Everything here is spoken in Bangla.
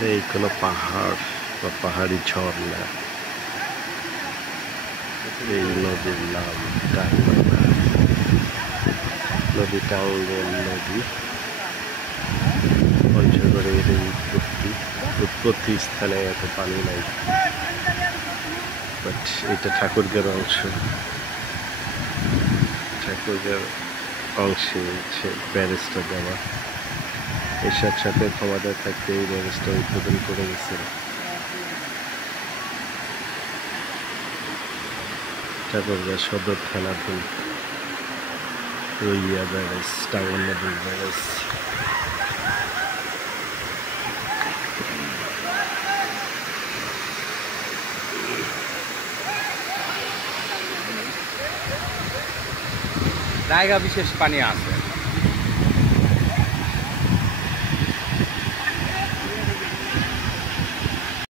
নেই কোনো পাহাড় বা পাহাড়ি ঝর্ণা। এই নদীর নাম টাঙ্গাইল নদী, টাঙ্গাইল নদী। পঞ্চগড়ের এই উৎপত্তি স্থানে এত পানি নাই, বাট এটা ঠাকুরগাঁর অংশ। ঠাকুরগাঁর অংশে ব্যারেজটা দেওয়া, এর সাথে সাথে ক্ষমতা থাকতে এই ব্যারেজটা উদ্বোধন করে গেছে। ঠাকুরগাঁ সদর থানাধীন রইয়া ব্যারেজ, টাঙ্গাইল নদীর ব্যারেজ। জায়গা বিশেষ পানি আছে।